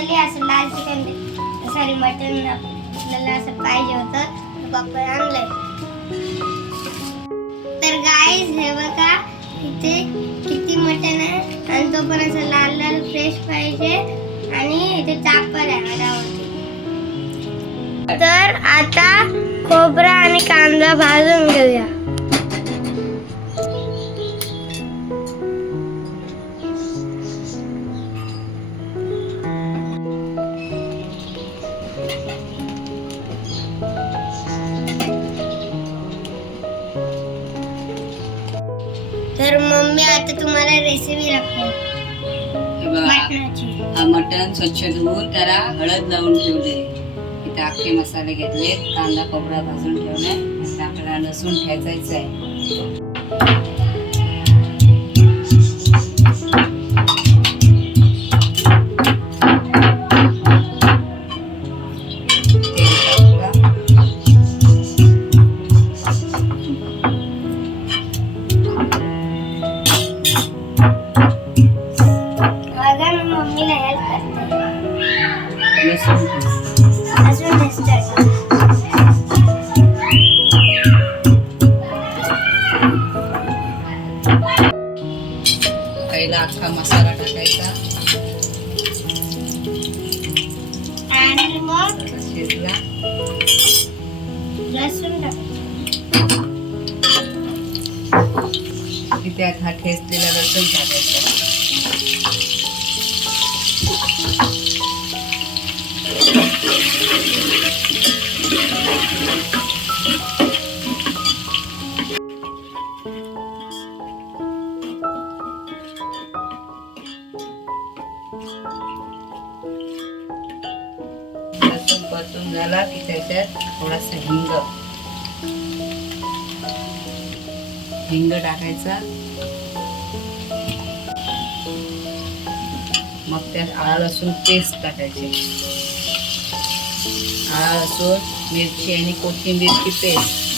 बघा असं लाल चिकन सॉरी मटन आपल्याला असं पाहिजे होतं. तर पप्पा आणलंय. तर गाईज हे बघा इथे किती मटन आहे. आणि तो पण असं लाल लाल फ्रेश पाहिजे. आणि इथे चापर आहे तर आता खोबरा आणि कांदा भाजून घेऊया. मम्मी आता तुम्हाला रेसिपी दाखव. हे हा मटण स्वच्छ धुवून त्याला हळद लावून ठेवले. इथे अख्खे मसाले घेतलेत. कांदा खोबरा भाजून ठेवलाय आता आपल्याला लसूण ठेचायचं आहे. घेऊया त्यात हा ठेचलेला लसूण टाकायचा लसूण परतून झाला की त्याच्यात थोडासा हिंग. हिंग टाकायचा. मग त्यात आळा लसूण पेस्ट टाकायची. आळा लसूण मिरची आणि कोथिंबीरची पेस्ट.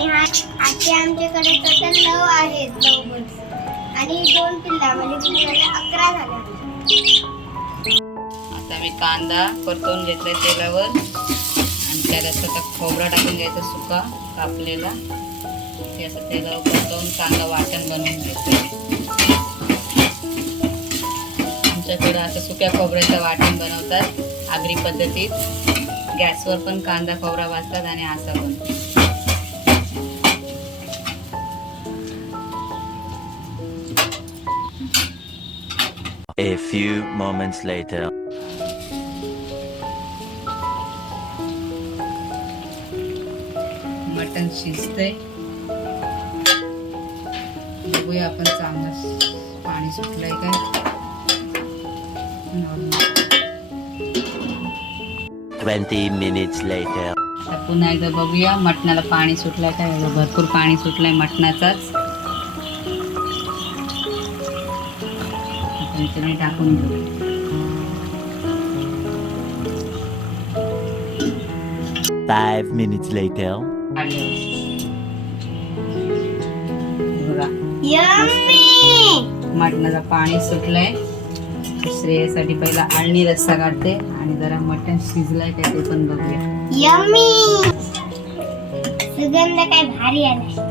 आणि हा आजचे आमच्याकडे टोटल नऊ आहेत नऊ बर्ड्स आणि दोन पिल्ला म्हणजे पिल्ला अकरा झाल्या आता मी कांदा परतवून घेतलाय तेलावर. आणि त्याला असं आता खोबरा टाकून घ्यायचा सुका कापलेला. ते असं तेलावर परतवून कांदा वाटण बनवून घ्यायचं आमच्याकडं असं सुक्या खोबऱ्याचं वाटण बनवतात. आगरी पद्धतीत. गॅसवर पण कांदा खोबरा भाजतात आणि असं पण A few moments later. मटण शिजतंय बघूया आपण चांगलं पाणी सुटलंय काय. 20 minutes later. पुन्हा एकदा बघूया मटणाला पाणी सुटलंय काय भरपूर पाणी सुटलंय मटणाचाच आपण इथे टाकून घेऊ मटणाचं पाणी सुटलंय. श्रेयासाठी पहिला आळणी रस्सा काढते आणि जरा मटण शिजलंय काय ते पण बघूया. यम्मी सुगंध काय भारी आलाय.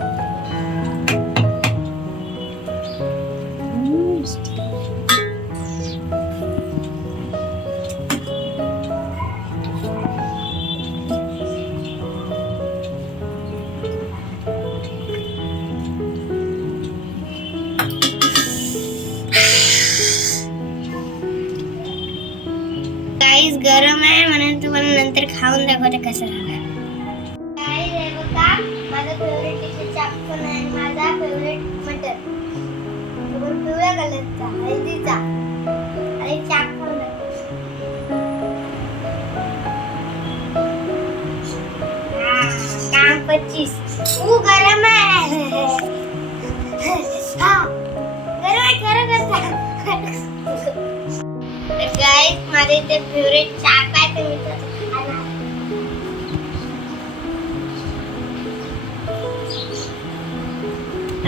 नंतर खाऊन दाखवते कसं झालं Guys, हे बघा, माझा फेवरेट डिश चाकून आहे. माझा फेवरेट मटर पिवळ्या कलरचा हळदीचा. आणि चाकून काम पच्चीस. ऊ गरम आहे. हा गरम आहे खरं करता. गाईस माझे इथे फेवरेट चाक आहे तर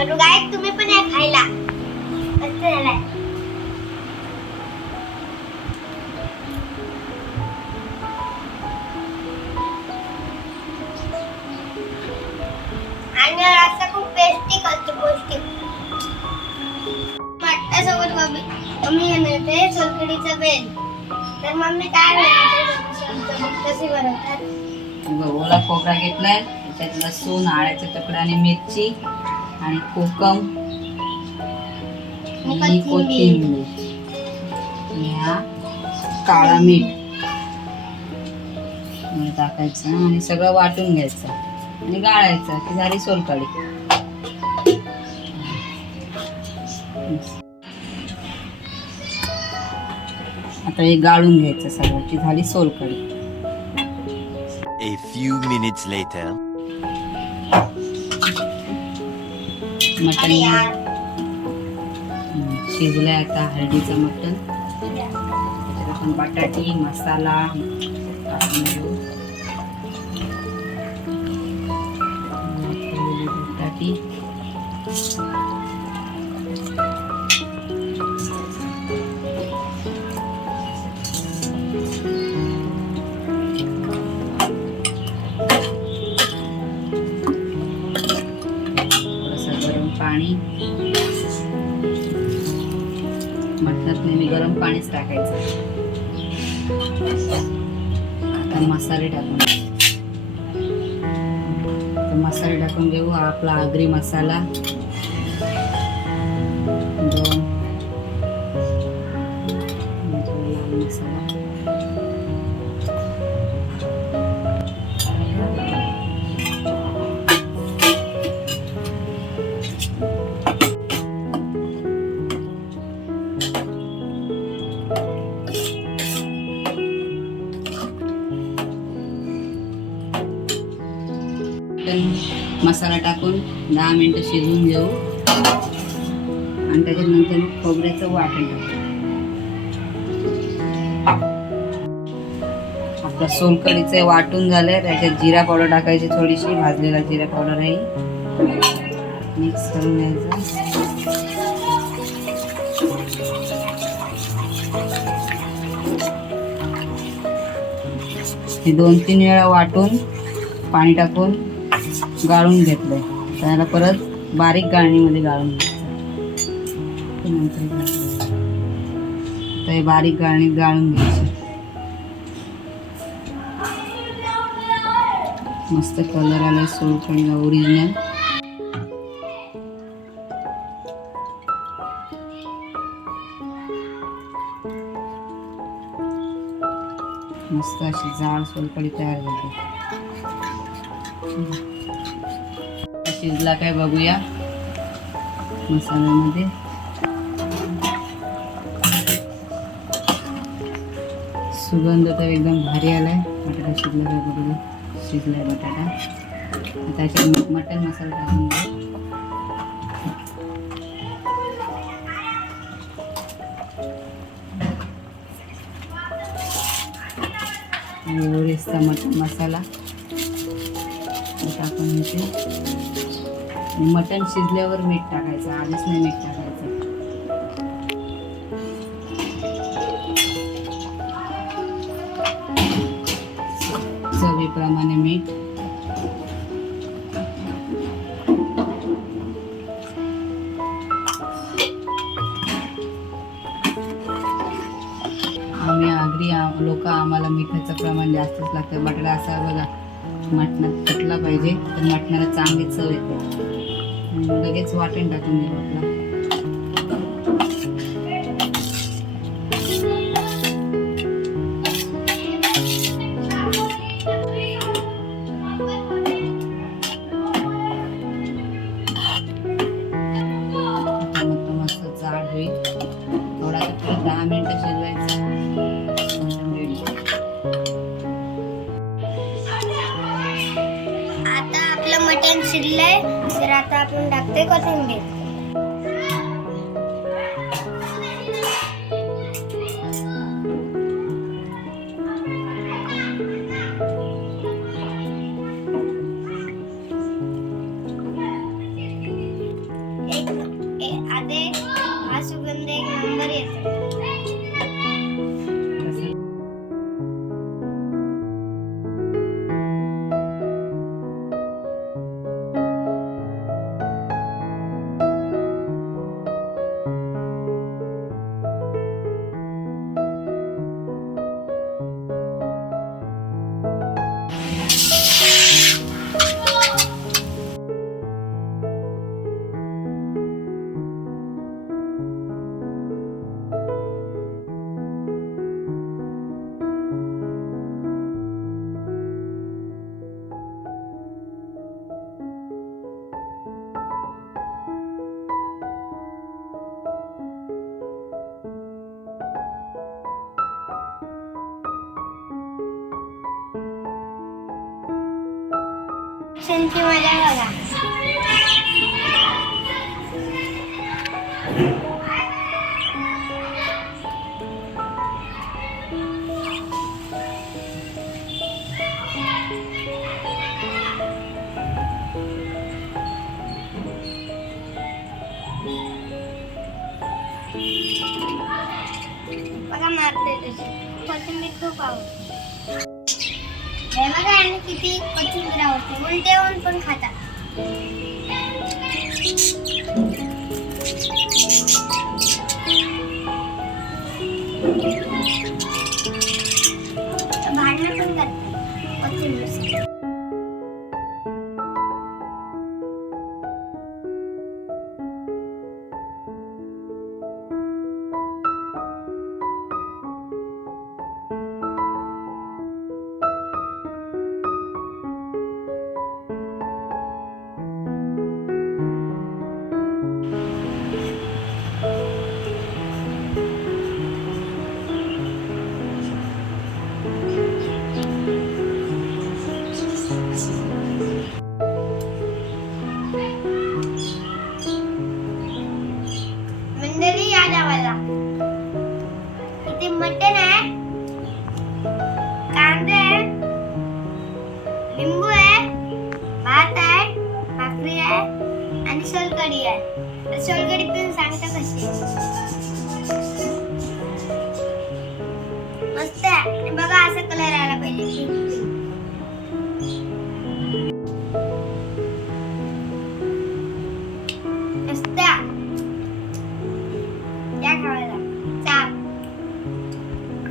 तर गाय तुम्ही पण या खायला. मस्त झालाय. आणि हा रस्सा खूप पौष्टिक असतो पौष्टिक मट्टासोबत मम्मी मम्मी बनवते सोलकडीचा बेल. तर मम्मी काय बनवते? कसे बनवतात? गहूला खोबरा घेतलाय त्याच्यात लसूण आळ्याचे तुकडे आणि मिरची. आणि कोकम. आणि कोथिंबीर. आणि हा काळा मीठ टाकायचं आणि सगळं वाटून घ्यायचं. आणि गाळायचं की झाली सोलकढी. आता हे गाळून घ्यायचं सगळं की झाली solkadhi. A few minutes later. मटण शिजलंय आता हळदीचं मटण. त्याच्यात आपण बटाटी मसाला पाणी. म्हटलं नेहमी गरम पाणीच टाकायचं. आता मसाले टाकून मसाले टाकून घेऊ आपला आगरी मसाला. मसाला टाकून दहा मिनटं शिजवून घेऊ. आणि त्याच्यानंतर मग खोबऱ्याचं वाटण टाकू. आपलं सोलकडीचं वाटून झालंय त्याच्यात जिरा पावडर टाकायची थोडीशी. भाजलेला जिरा पावडर आहे. मिक्स करून घ्यायचं. हे दोन तीन वेळा वाटून पाणी टाकून गाळून घेतलंय. त्याला परत बारीक गाळणीमध्ये गाळून घ्यायचं ते नंतर बारीक गाळणीत गाळून घ्यायचं. मस्त कलर आलाय सोलकढीला ओरिजिनल मस्त अशी जाड सोलकडी तयार झाली. शिजला काय बघूया. मसाल्यामध्ये. सुगंध तर एकदम भारी आलाय. बटाटा शिजला काय बघूया. शिजलाय बटाटा. त्याच्यात मटन मसाला टाकून घ्या मटन मसाला. टाकून घेते आणि मटण शिजल्यावर मीठ टाकायचं आधीच नाही मीठ टाकायचं. चवीप्रमाणे मीठ. आम्ही आगरी लोक आम्हाला मिठाचं प्रमाण जास्तच लागतं. बटाटा असा बघा मटणात फुटला पाहिजे तर मटणाला चांगली चव येते. लगेच वाटण टाकून देऊ आपला. ते टाकतोय कोथिंबीर आधे हा सुगंध एक नंबर येतो. सोलकडी आहे सोलकडी तुम्ही सांगता कशी? मस्त आहे. बघा असा कलर आला पाहिजे.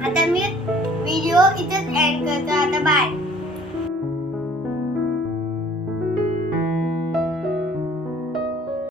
आता मी व्हिडिओ इथेच एंड करतो. आता बाय